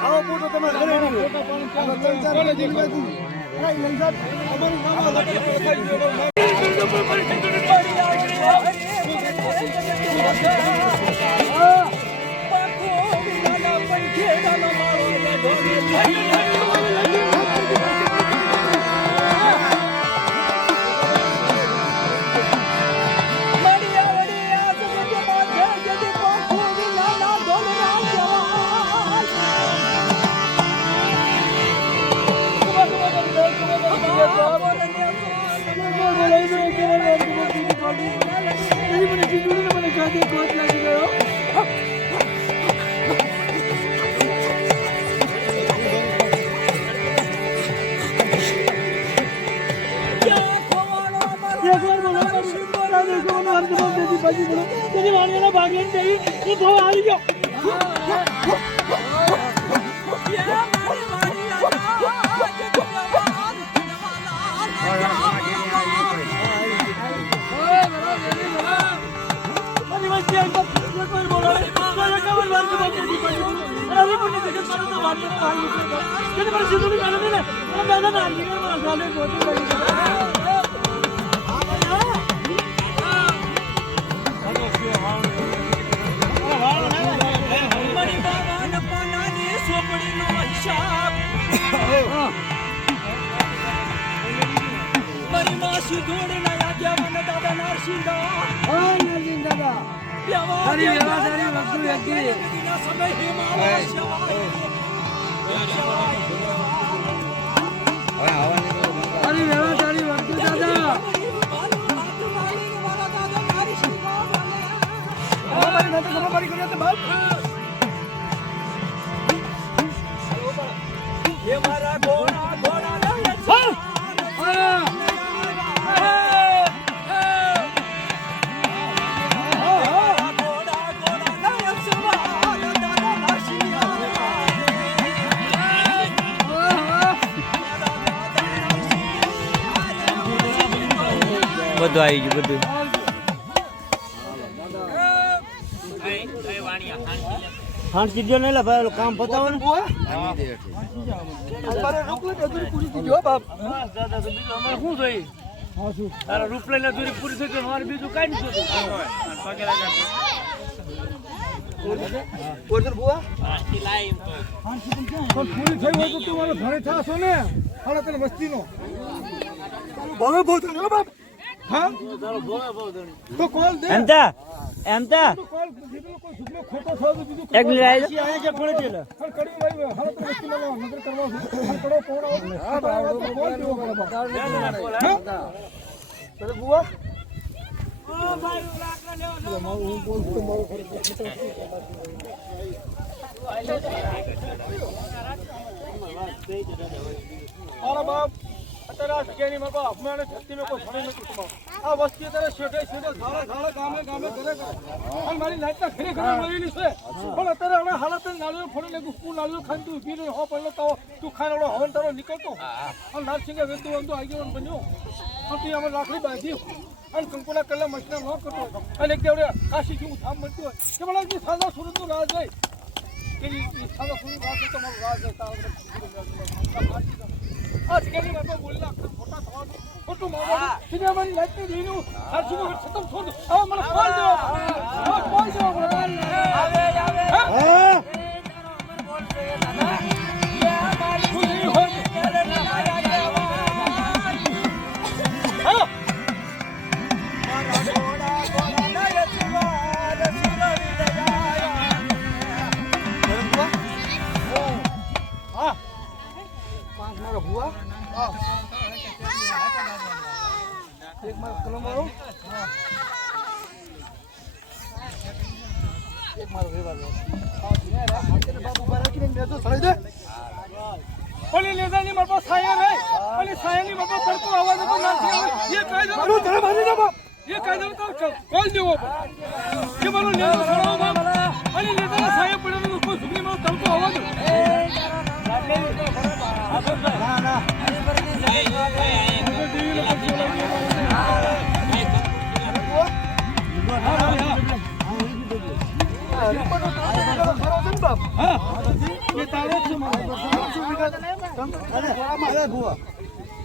આવો ફોટો તમે ઘરે નહીં બધું આવી ગયું બધું હાંડ કીધો નહીં લે ભાઈ કામ પતાવો ને શું જોઈએ તારા રૂપ લઈને અધૂરી પૂરી થઈ ગઈ મારે બીજું કઈ નહીં પૂરી થઈ હોય તો તું મારો ઘરે થાશો ને હાલો તને વસ્તીનો ભાવે બહુ થયો બાપ હા તો કોલ દે એમ તા કોલ દીધો કોઈ સુખનો ખોટો થયો તો દીધું એક મિનિટ આવી આયા છે પડે છે હર કડી લાવ્યો હાલો તને વસ્તી લાવો નગર કરવા હર કડો કોણ હા બોલ દેવો બાપ તને બુઆ ભાઈ લાકડા લેવા હું બોલ તો મારો ખરે अरे बाप तेरा नहीं मेरे को अपने छत्ती में कोई खड़े नहीं तुम्हारा वस्ती तेरे छोटे छोटे खाड़ा खाड़ा गामे गामे करे और मारी लाइट ना खड़ी खड़ी मरी नहीं से पर तेरे अरे हालत नालियों फोड़े लेके स्कूल नालियों खान तू पी रहे हो पहले तो तू खाने वाला हवन तेरा निकल तो और नाच सिंह वेंदु वेंदु आगे वन बन्यो और तू हमें लाकड़ी बांधी और कंकुला कल्ला मछना न करतो और एक देवरे काशी की उठाम बनती है के बोला कि सादा सूरज नो राज है कि सादा सूरज राज तो मारो राज है तार आज के नहीं मैं बोलला छोटा था फोटो मारो सीधे हमारी लाइट में दीनु हर चीज को खत्म छोड़ दो अब मन कॉल दो आवे आवे हां बोल रहे दादा ये हमारी खुशी हो तेरे ना आया हेलो मारा गोड़ा गोड़ा ना ये सुवार सुरवि दयाया हां पांच मारो हुआ एक मार कलम मारो एक मारो वेवा बाबू बारा की मैं तो सड़े दे ओली लेजा नहीं मरपा साया रे ओली साया नहीं मरपा पर को आवाज को ना ये कह दो मारो तेरे मारी ना बाप ये कह दो तो कॉल दो ये बोलो ले सड़ो बाप ओली लेजा ना साया पड़े में कोई सुनी में तल को आवाज ना ना તારે જ છે મારે. 300 વીઘા. અરે ભુવા.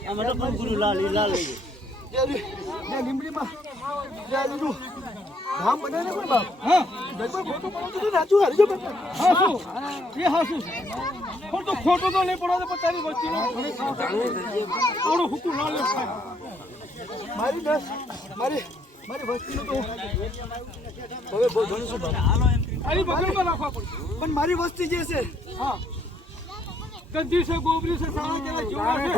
આમાં તો પણ ગુરુ લાલ લઈ જે લીમડીમાં જે લીધું ધામ બનાવીને કોઈ બાપ. હા જગભાઈ ખોટું પડો તો નાચું હારી જો બેટા. હા શું એ હા શું ખોટું તો નહીં પડો પણ તારી વસ્તીનો થોડું હુકું ના લે. મારી દસ મારી વસ્તીનું તો હવે બહુ ઘણું શું બાપ આની બગલમાં રાખવા પડશે. પણ મારી વસ્તી જે છે હા ગંદી છે ગોબરી છે સારા કેવા જોડા છે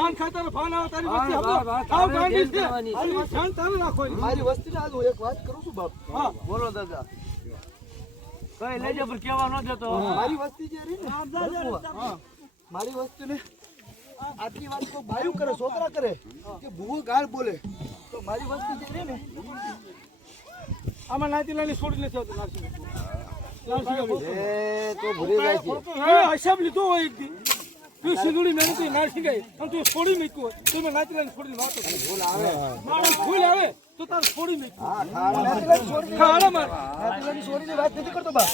આન ખાતર ફાના તારી વસ્તી હબો આવ ગાંડી છે આની ધ્યાન તારે રાખવાની. મારી વસ્તીને આજ હું એક વાત કરું છું બાપ. હા બોલો દાદા. કઈ લેજો પર કેવા ન દેતો. મારી વસ્તી જે રહી ને મારી વસ્તીને આટલી વાત કોઈ બાયું કરે છોકરા કરે કે ભૂવો ગાળ બોલે તો મારી વસ્તી જે રહી ને આમાં નાતી નાની છોડી નથી આવતી. હિસાબ લીધો હોય એક દી તું સિંદુડી મહેનત નારસી ગઈ અને તું છોડી મૂક્યું હોય તો મેં નાતી લાઈને છોડી વાત ભૂલ આવે તો તાર છોડી મૂક્યું છોડીની વાત નથી કરતો બા.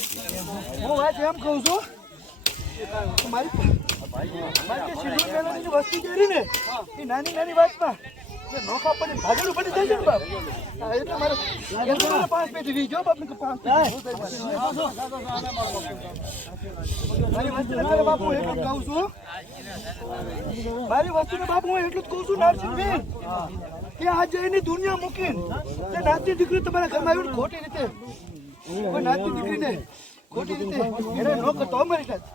હું વાત એમ કહું છું મારી વસ્તી જે રહી ને એ નાની નાની વાતમાં નોખા પડી ભાગેલું પડી જાય છે ને બાપ. એટલે મારે 5 પેટી વી જો બાપ ને 5 મારી વસ્તીને બાપુ એટલું જ કહું છું. મારી વસ્તીને બાપુ હું એટલું જ કહું છું નારસિંહબેન કે આ જઈને દુનિયા મૂકીને તે નાતી દીકરી તમારા ઘરમાં આવીને ખોટી રીતે કોઈ નાતી દીકરીને ખોટી રીતે એને ન કરતો અમારી સાથે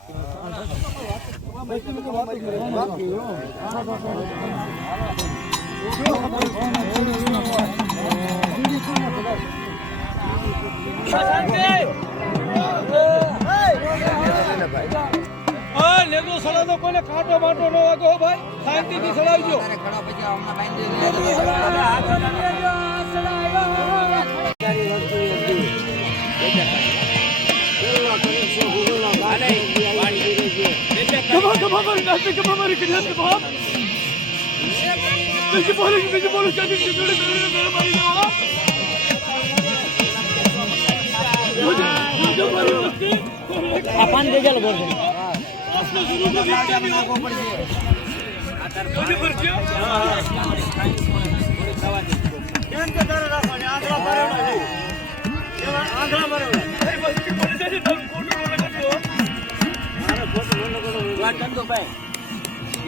લેજો સળાતો કોઈને કાંટો બાટો ન વાગો ભાઈ શાંતિથી સળાવજો. પાન દે ચાલો બોલ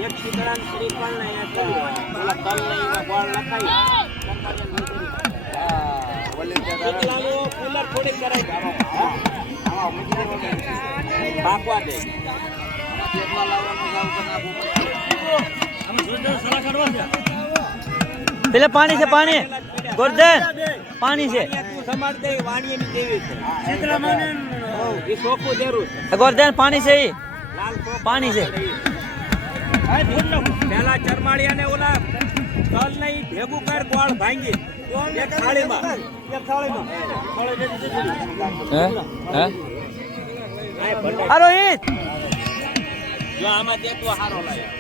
એક શીતળાન શ્રીફળ ને તલ ને ગોળ લખાઈ કુલર થોડી કરાય પાકવા દે પેલે પાણી છે પાણી ગોરધન પાણી છે સમાજ દે વાણીની દેવી છે શીતળામાને એ સોપો જરૂર ગોરધન પાણી છે પાણી છે પેલા ચરમાળિયા ને ઓલા તલ ને ભેગું કર ગોળ ભાંગી એક થાળીમાં રોહિત જો આમાં દેતો હારો લાયા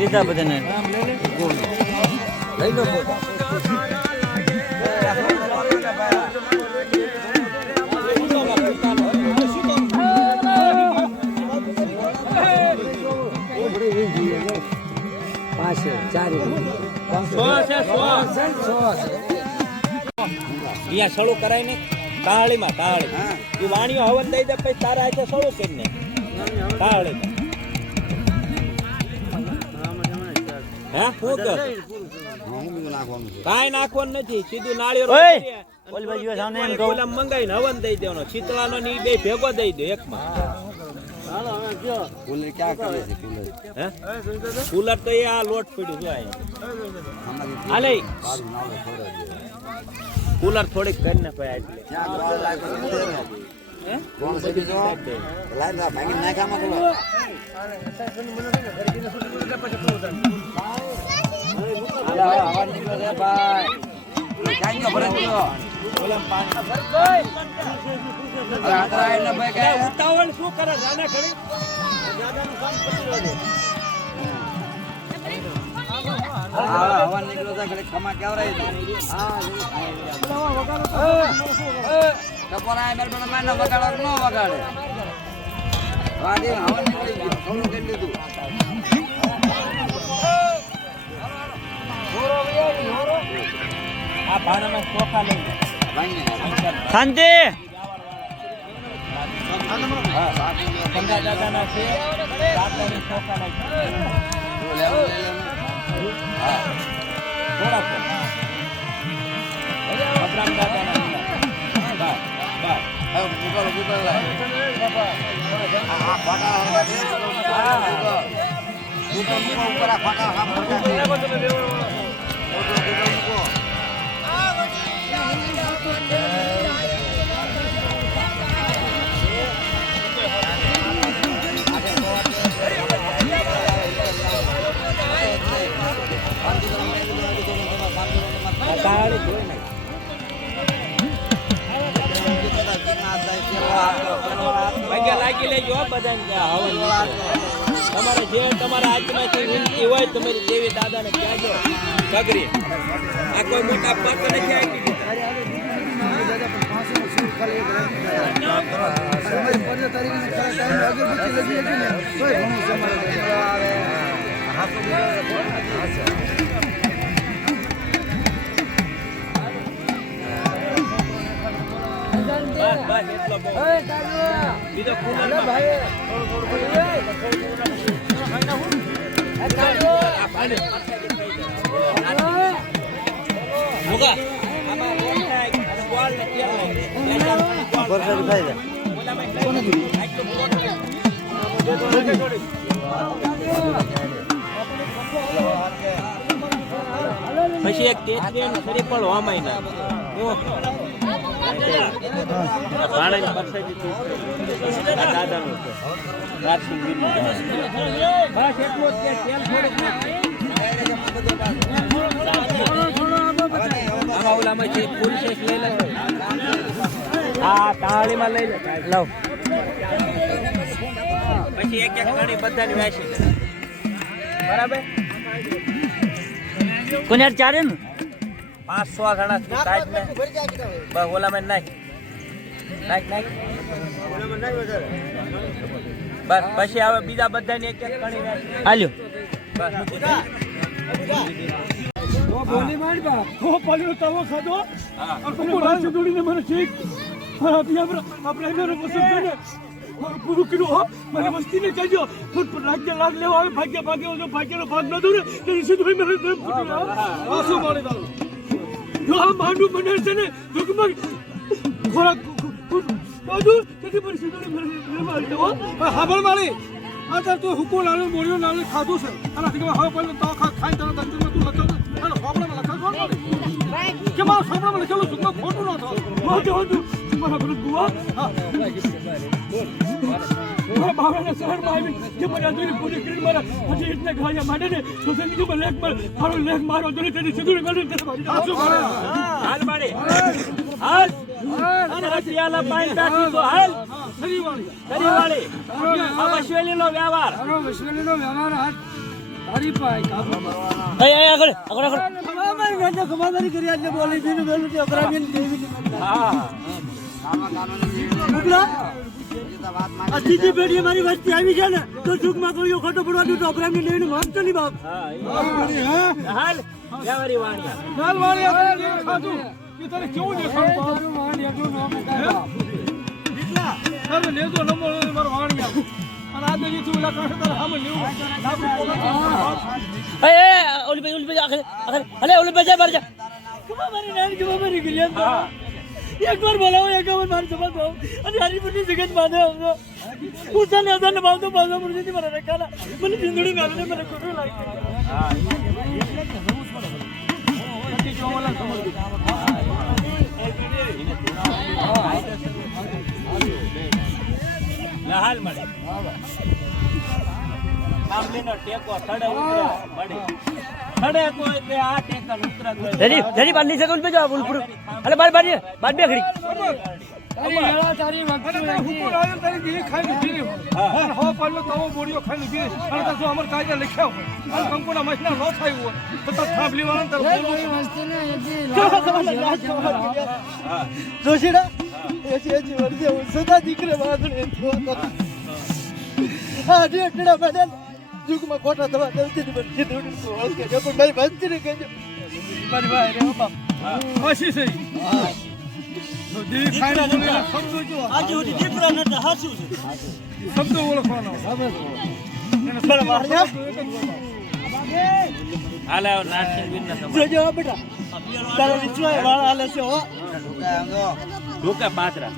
લીધા બધાને લઈ લો અહીંયા સળું કરાય ને તાળીમાં તાળી એ વાણીઓ હવન દઈ દે પછી તારા હાથે સળું કરીને તાળીમાં હે શું કર કાંઈ નાખવાનું નથી સીધું નાળિયેર મંગાઈને હવન દઈ દેવાનો શીતળાનો ની બે ભેગો દઈ દે એકમાં કુલર તો એ આ લોટ પડ્યું જો હાલે કુલર થોડીક કરીને એટલે કોણ છે બીજો લાઈન ભાગી નાખામાં કરો આવા નીકળો રે ભાઈ કાઈ નો ભરે દીધો ઓલમ પાણી આતરા એને ભાઈ કે ઉતાવળ શું કરે જાને ઘડી દાદાનું કામ કરી લો હવા નીકળો છે ઘડી ખમા કેવરાય હા કપોરા મેર બને માન વગાડો નો વગાડે વાડી હવા નીકળી ગઈ થોડું કરી લીધું આ ભાણામાં ચોખા લઈ લે શાંતિ કંદા દાદાના છે દાદાની ચોખા લઈ થોડા અબ્રામ દાદાના બસ હવે મુકરો મુકરો આ ફાટા હવા દે મુકો ઉપર આ ફાટા હમ લાગી લેજો બધાને તમારે જે તમારા આજમાંથી વિનંતી હોય તમારી દેવી દાદાને કહેજો સગરી આ કોઈ મોટા પાકો નથી આપી બીજો પછી એક તેત્રી ફરી પણ વામાય ના પાણી પરસાદી દાદાનું છે રાતસિંહ વીરનું બસ એટલું જ કે તેલ થોડુંક ઓલામાં છે ફૂલ શેષ લઈ લે હા તાળીમાં લઈ લે લવ પછી એક એક ઘણી બધાની વાસી બરાબર કોને ચારે ને 500 ઘણા સાઈડ ને બસ ઓલામાં નાખ બસ પછી હવે બીજા બધાની એક એક ઘણી વાસી આલ્યો બોલી માંડ બા કો પાલ્યો તવો ખાધો અને તું રાત દોડીને મને ઠીક આપણે એનો પસંદ છે ને પૂરું કર્યું હો મને વસ્તીને કહેજો રાજ્ય લાગ લેવા આવે ભાગ્યનો ભાગ ન દોરે તો સીધું મને પ્રેમ ફૂટી આસુ પાણી દારૂ જો આ માંડું બને છે ને દુઃખમાં ખોરાક બધું તેથી મને સીધું મને મારી દેવો હાબર મારી આ તાર તું હુકો લાલો મોળ્યો લાલો ખાધું છે અને હવે પહેલા તો ખાઈ તને તંતુમાં તું લખો અને ફોપડામાં લખો કે મારા ફોપડામાં લખેલું સુખમાં ખોટું ન થાય મોટે હતું મારા ભરત બુઆ મારા બાબાને શહેરમાં આવી જે મને અધૂરી પૂરી કરી મારા પછી એટલે ખાયા માટે ને સોસાયટીમાં લેખ મારો અધૂરી તેની સીધું કરી હાલ મારે હાલ અને હટિયાલા પાણી રાખી તો હાલ શરીવાળી આ વસવેલીનો વ્યવહાર હાથ તારી પાય કાબુ આગળ અમારી ઘરને ખબરદારી કરી આજે બોલી દીધું બેલું કે અકરાબીન દેવી હા અતિથી પેઢી મારી વસ્તી આવી છે ને તો સુખમાં કોઈ ખોટો પડવા દઉં તો અકરાબીન દેવીનું માનતો નહીં બાપ હાલ વ્યવહારી વાણિયા ચાલ વાણિયા ખાધું કે તારે કેવું દેખાડું વાણિયા તમે લેજો નંબર મારો વાણિયા અને આ દેજી તું લખા તારે સામે લેવું ઓલી ભાઈ આગળ અલે ઓલી ભાઈ માર જા મારી ગઈ એક વાર બોલાવો એક વાર મારી સભા દો અને હરીપુરની જગત બાંધે આવજો હું તને અદાને બાંધો બાંધો મુરજીથી મને રખાલા મને જિંદડી ગાળીને મને ખોટું લાગ્યું હાલ મળે આંબલીનો ટેકો થડે ઉતરે મળે થડે કોઈ કે આ ટેકા ઉતરે જરી બાંધી છે તો ઉલપે જાવ ઉલપુર અલે બાર બે ખડી અરે એલા તારી વખત ઉપર આવ્યો તારી ગીરી ખાઈને પીરી અને હો પાડલો તવો બોડીઓ ખાઈને પીરી અને તો જો અમર કાયદા લખ્યા હોય અને કંકોના મહિના નો થાય હોય તો તો થાંભલી વાળા તાર જોશીડા એજી વર્જે સદા દીકરે વાગણે થયો આ ડેટડા બદલ જુગમાં કોટા થવા દઉતી બધી દોડી તો ઓકે જો પણ મારી ભક્તિ ને કહેજો મારી ભાઈ રે બાપ ખુશી છે દેવી ખાઈને બોલીને સમજો જો આજે ઉડી દીકરા ન તો હાસુ છે શબ્દો ઓળખવાનો એને સર માર્યા હાલે નાસિંગ વિન ના જોજો બેટા તારા વિશ્વાસ વાળા હાલે છે હો ઢોકા પાત્રા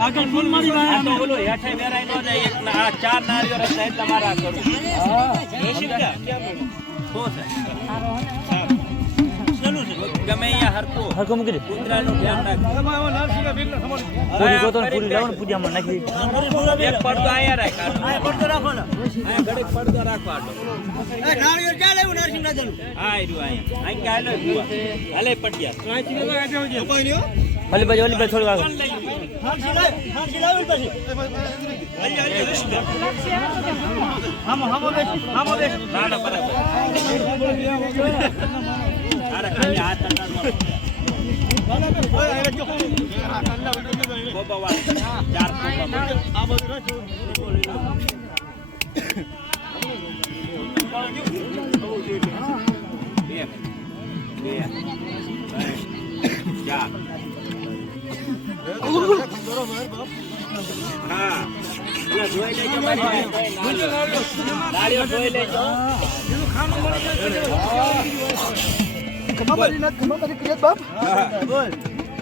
આગળ ફોન મારી આ તો બોલો હેઠે વેરાય નો જાય એક આ ચાર નાળિયો રસ્તા એટલે મારા કરું હા શું છે ગમે અહીંયા હરકો મૂકી દે કૂતરાનું ધ્યાન રાખ એમાં એવો નારસિંગા બીકના સમાન પૂરી ગોતો પૂરી લાવો ને પૂજામાં નાખી એક પડદો અહીંયા રાખ આ પડતો રાખો ને અહીંયા ઘડીક પડદો રાખો આટલો એ નાળિયેર ક્યાં લાવ્યું નરસિંહ રાજાનું હા આયરું અહીંયા અહીં કાલે હાલે પટિયા ઓલી બાજુ થોડી વાર હાંસી લાવી પછી હામો બેસ નાના બરાબર અરે ખાલી હાથ બોબા વાત ચાર આ બધું ચાર હા જોઈ લેજો મારી નાળીઓ જોઈ લેજો ખાનું મળે ખબર ક્રિયાત બાપ બોલ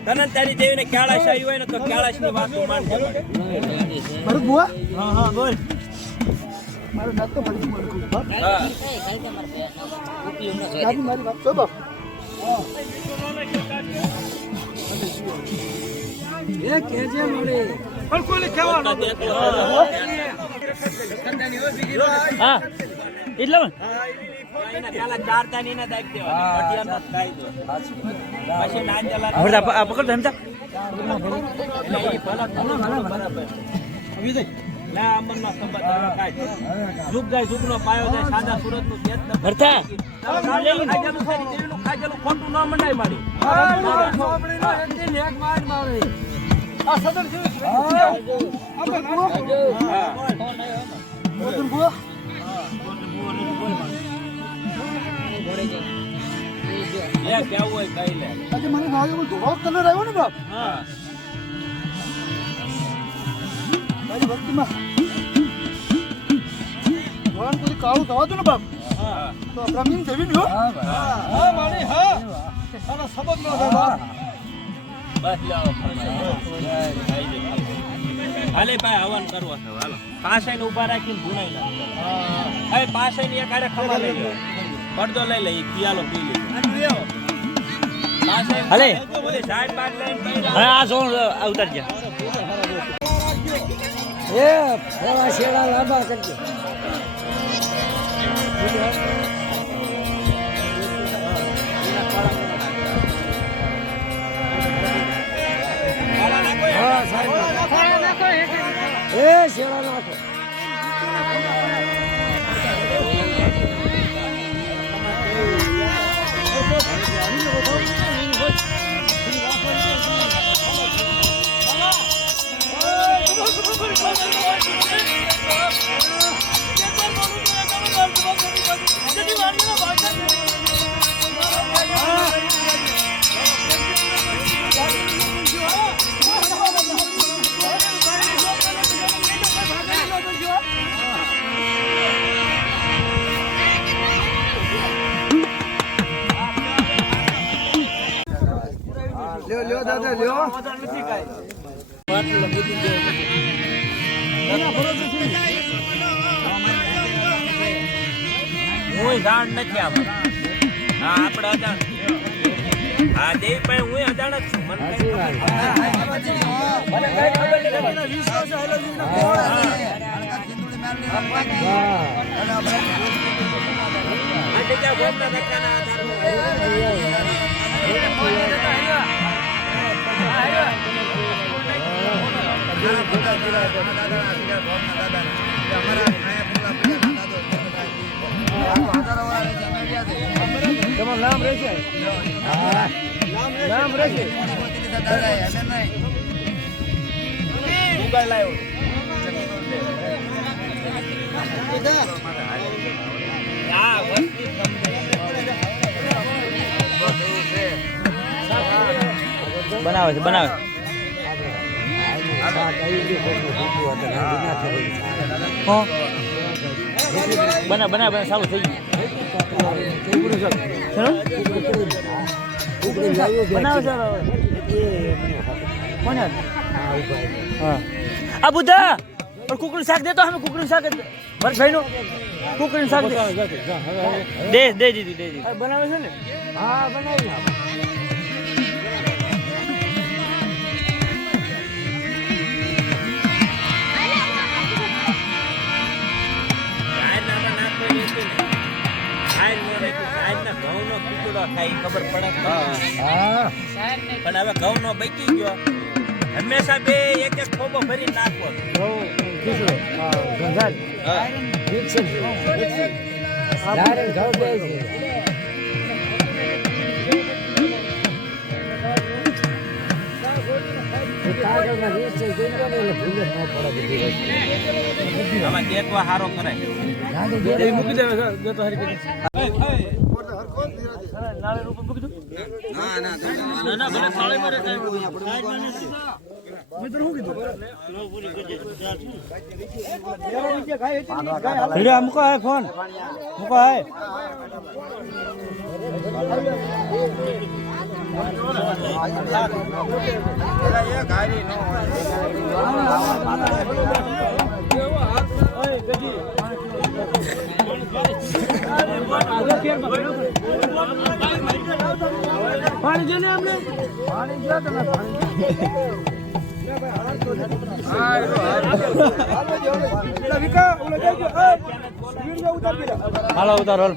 તને તારી દેવીને ક્યાળાશ આવી હોય ને તો ક્યાળાશની વાતો માનજે મારું બુઆ હા બોલ મારું નામ તો મળી મળું બાપ હા મારી વાત તો બાપ એ કેજે મળે પણ કોઈને કહેવાનો હા એટલે પેલા ચાર તાની ને દાઈ દેવાની પટિયાનો દાઈ દો પછી ના ચલા હવે આ પકડ ધમતા બરાબર ના અમરનો સંબંધ કાઈ જુગ ગાય જુગનો પાયો જાય સાદા સુરત નું તેજ ભરતા ખાજેલું ખાજેલું ખોટું ન મંડાય મારી આ સદર છે આપણે બુઆ લે કેવું હોય કઈ લે આજે મને નાળિયેરનો ધોળો કલર આવ્યો ને બાપ હા મારી ભક્તિમાં ભગવાન કોઈ કાળું થવા દો ને બાપ હા તો બ્રાહ્મણ દેવી નો હા મારી હા સારા સબક નો થાય બાપ બસ લાવો હાલે ભાઈ હવન કરવો છે હાલો પાસે ને ઉભા રાખીને ભૂણાઈ નાખો હવે પાસે ની એક આડે ખબર લઈ લો પડદો લઈ લે પિયાલો પી લે પાસે હાલે ઓલે સાઈડ બાદ લઈને હવે આ સો ઉતાર જા એ ફેરા શેરા લાંબા કરજે એ શેરા નાખો લ્યો દાદા લ્યો કોઈ જાણ નથી આમાં હા આપણે અજાણ હા દેવી પાસે હું અજાણ જ છું મને કઈ ખબર નથી. મને કઈ ખબર નથી. વિશ્વાસ છે હાલો જીને આ જગ્યા ગોમના ધક્કાના તમારું નામ રહેશે નામ રહેશે ઉગાડ લાવ્યો. આ વસ્તી બનાવે છે બનાવે. બના બના બના સારું થઈ ગયું. બનાવે છે કોણ હા આ બુધા કુકડી શાક દેતો અમે કુકડી શાક ભરતભાઈ નું કુકડી શાક દે દે દીધું દે દીધું બનાવે છે ને હા બનાવી ઘઉંનો ખીચડો ખાઈ ખબર પડે પણ હવે ઘઉંનો બચી ગયો હંમેશા બે એક એક ખોબો ભરી નાખવો. આમાં દેખવા સારો કરાય. મૂકી દેવે દેતો હરી કરી નાળે રૂપ મૂકી દો. ના ના ભલે થાળે મારે મિત્ર હું કીધું હીરા મૂકો હે ફોન મૂકો હે પાણી છે ને અમને પાણી જો તમે હાલો ઉતાર હાલ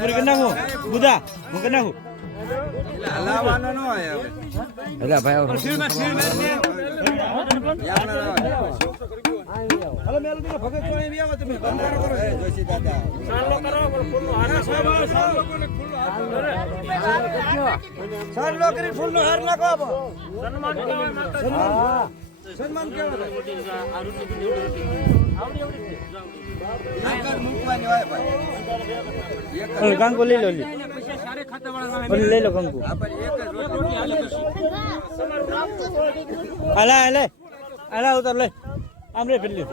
પૂરી કરી નાખું બુધા હું કરી નાખું સન્માન કેવા મૂકવાની હોય ભાઈ ઓલે કંકુ લઈ લો લે ઓલે લઈ લો કંકુ આપણે એક જ રોટલી હાલા હાલે હાલા ઉતાર લે આમ રે ફેરલી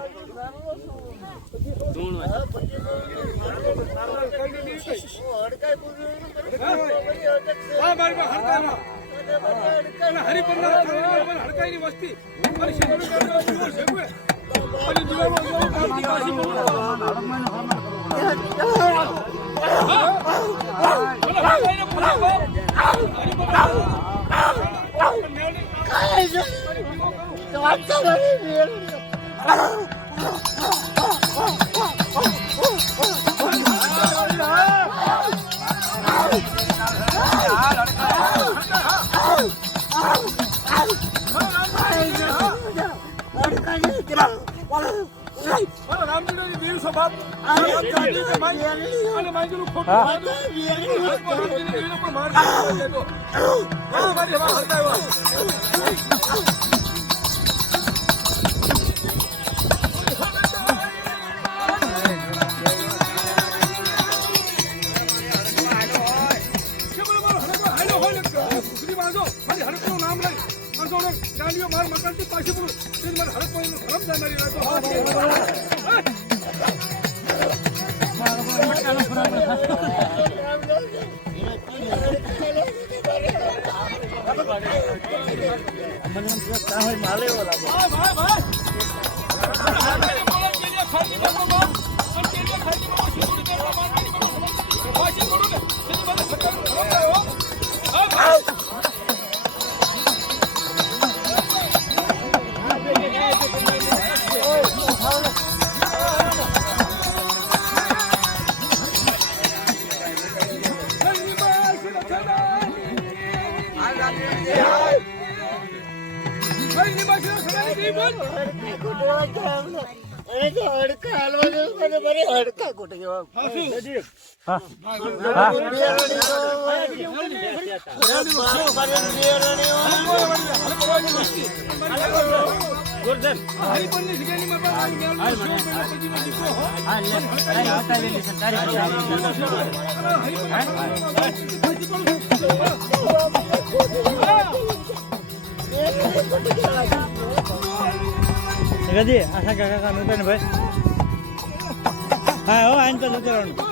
હા મારી પાસે હડકાઈમાં હરિપરના હડકાઈની વસ્તી મારી શેઠું શેઠું અને દીવામાં કાશી રામજીની દેવ સ્વભાવ અને માંગેલું ખોટું રામજીની દેવીને પણ માર દેતો હા મારી વાત હરકાયો માર મકાન થી પાછી બોલું મારે હડક ધરમ જાય મારી ગદી આશા કાકા નું ને ભાઈ હા હો આઈન તો ઉતરવાનું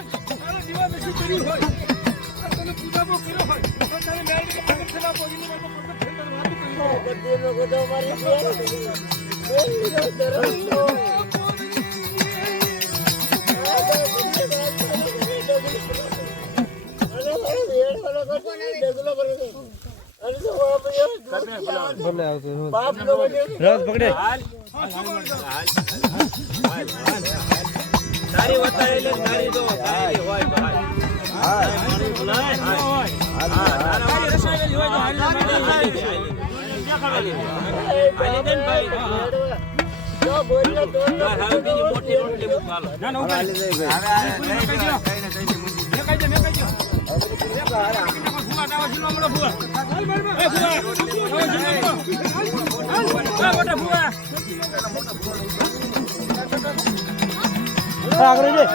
રસ પકડે તારી વતારેલી તારી જો તારી હોય તો હાલ તારી રસાયેલી હોય તો હાલ હાલી દેન ભાઈ જો બોલ્યો તો હાલ બીજી મોટી રોટલી મૂક હાલો ના ના ઉભા હવે કઈ દો કઈને ભૂવા ડાવા જીનો મોટો ભૂવા એ ભૂવા મોટા ભૂવા આગળ જે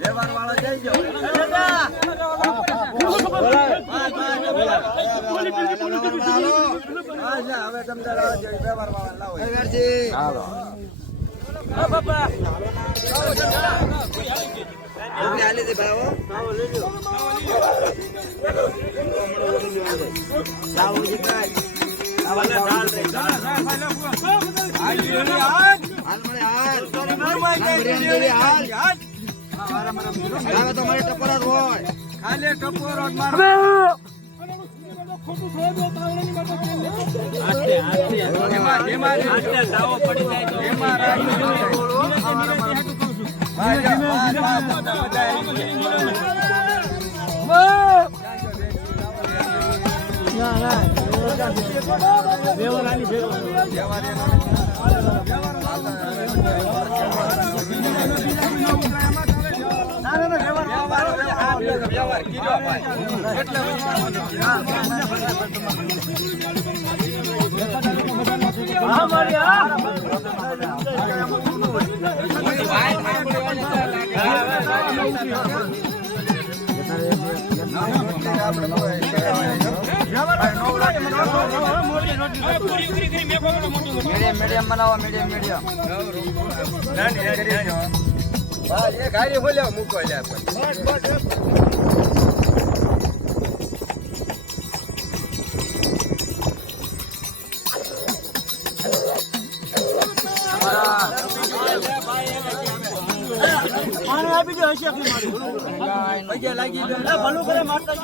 વ્યવહાર વાળા જઈ જાઓ હવે તમે વ્યવહાર વાળા લાવો હાલો બાપા હાલી દે ભાઈ લાવો જીતાય આવાના ડાલ રે હાલ મને હાલ હાલ તો મારે ટપરા હોય ખાલી ટપરો મારો દાવો પડી જાય તો ના ના વ્યવહાર કીધો ભાઈ મીડિયમ બનાવો મીડિયમ ગાડી ખોલ્યા મૂકો ભલું કરે મારતા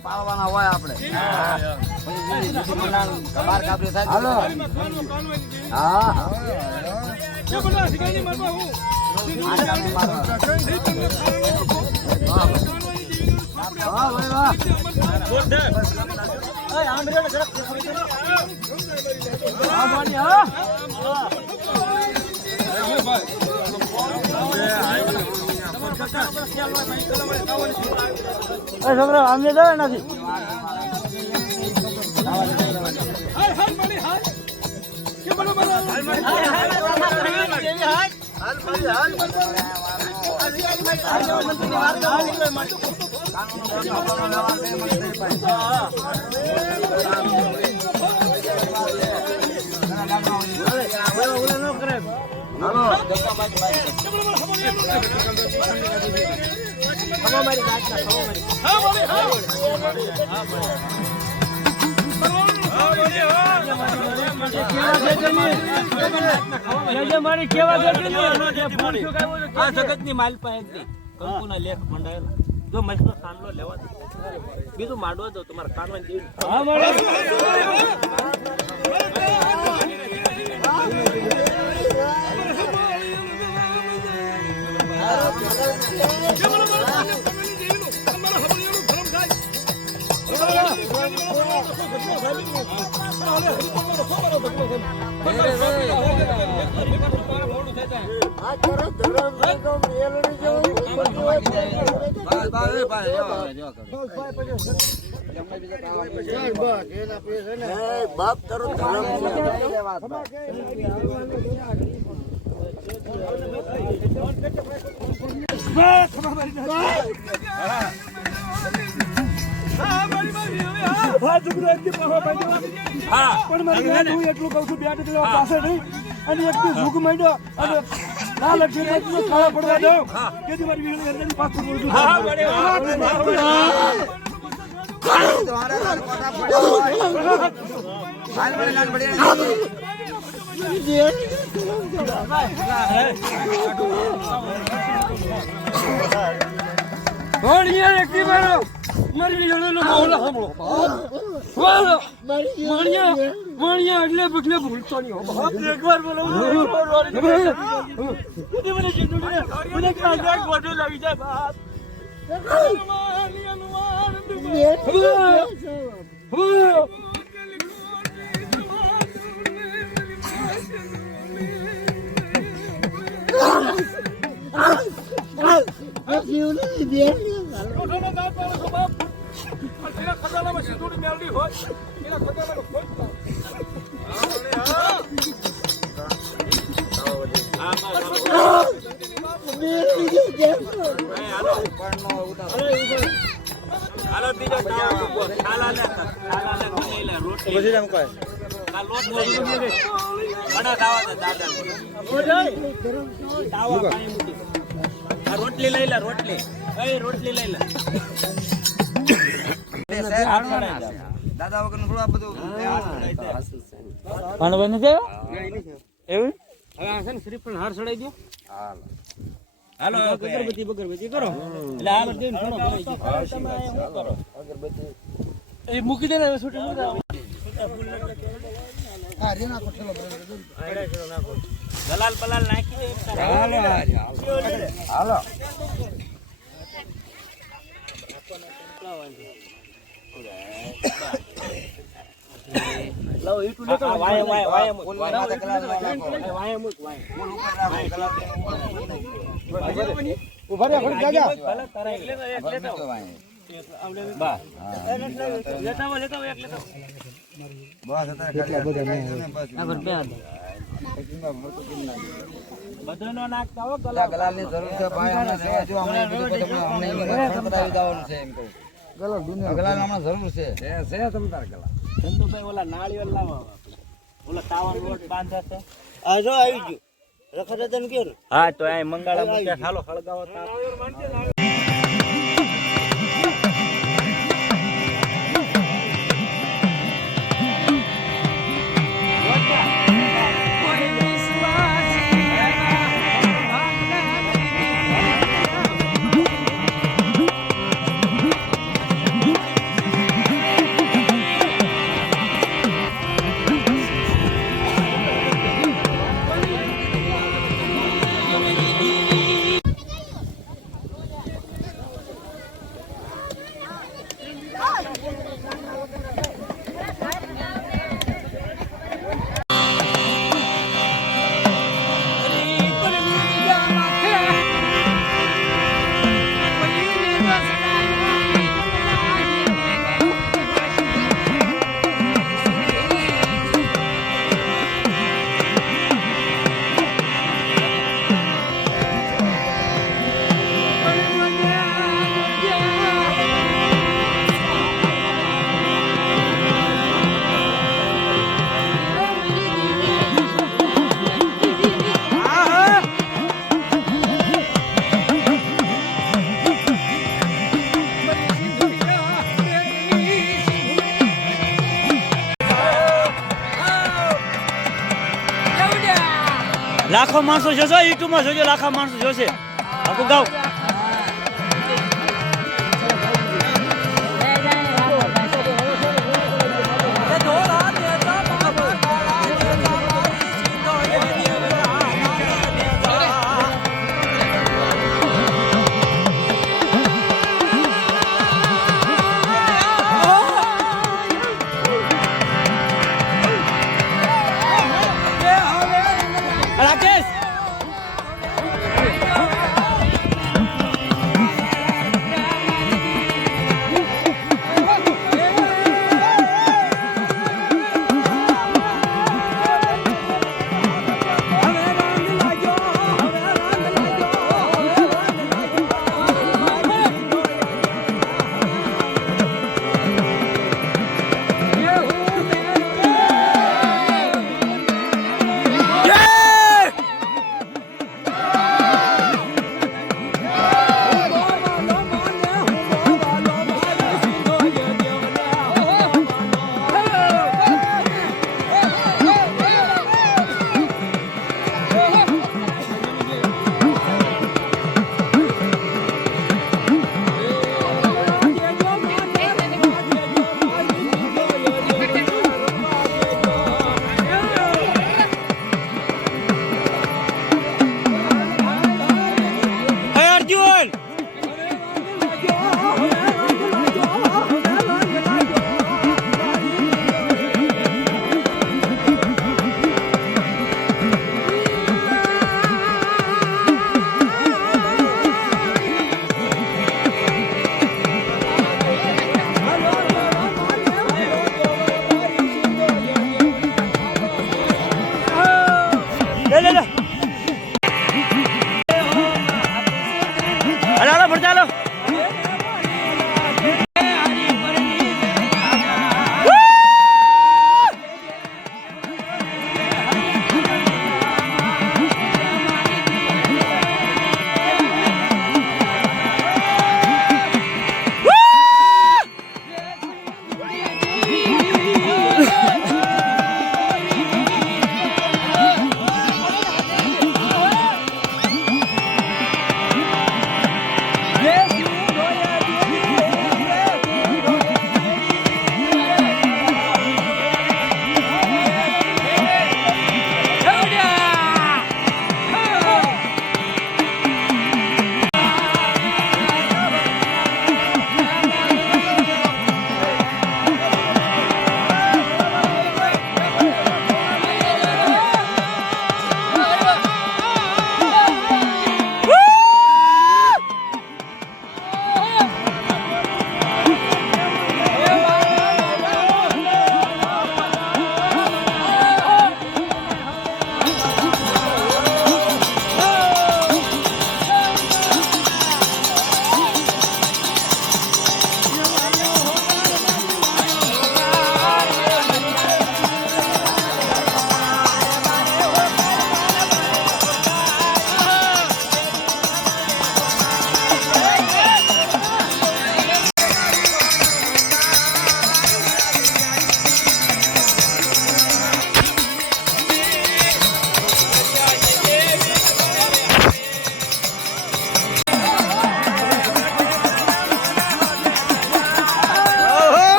પાળવાના હોય આપણે બાર કાપરી થાય હા છોકરા અમને તો નથી મારી કેવા જગત ની માલ પાસે કંકુના લેખ મંડાયેલો જો મસ્તો સાંડલો લેવા બીજું માંડવો દો તમારે કાનવાની બાપ કરો એટલું કઉ છું બે પાસે નહીં અને એક ભૂખ માંડ્યો અને ના લખી ખાવા પડવા દઉં તેથી મારી વીણી પાછું બોલું એટલે બગલે ભૂલતો નહીં એકવાર બોલો લાગી જાય પછી એમ કહે આ લોટ લઈ લે ઘણા ખાવા દે દાદા તાવા પાણી મૂકી આ રોટલી લઈ લે રોટલી રોટલી લઈ લે દાદા વગર થોડું આ બધું ભાણભાઈ નથી આવ્યો? એવું હવે આ છે ને શ્રીફળ હાર ચડાઈ દો. હાલો અગરબત્તી બગરબત્તી કરો એટલે આ બધું થોડો તમે શું કરો એ મૂકી દે ને હવે છૂટી મૂકી દે. દલાલ પલાલ નાખી દે એક સાથે. હાલો લાવો ઈટું લેતો આ વાય વાય વાય મૂક. ફૂલ માથે કલાક નો નાખો. વાય મૂક વાય ફૂલ ઉપર રાખો કલાક ઉભા રહ્યા ફરી જાજા. ભલે તારા એક લેતો એક લેતો બા લેતા આવો લેતા આવો એક લેતા આવો. બસ અત્યારે બધુંનો નાખતા હો ગલાલ ની જરૂર છે ભાઈ અમને સેવા જો અમને બધું અમને બતાવી દેવાનું છે એમ કહું ગલાલ હમણાં જરૂર છે તમ તાર ગલાલ ચંદુભાઈ ઓલા નાળિયેર લાવો ઓલા તાવાનો લોટ બાંધાશે આ જો આવી ગયું રખડતન કેરું હા તો આ મંગાળા મૂક્યા હાલો હળગાવો તાપ લાખો માણસો જોશો યુટ્યુબમાં જોજો લાખો માણસો જોશે આખું ગાવ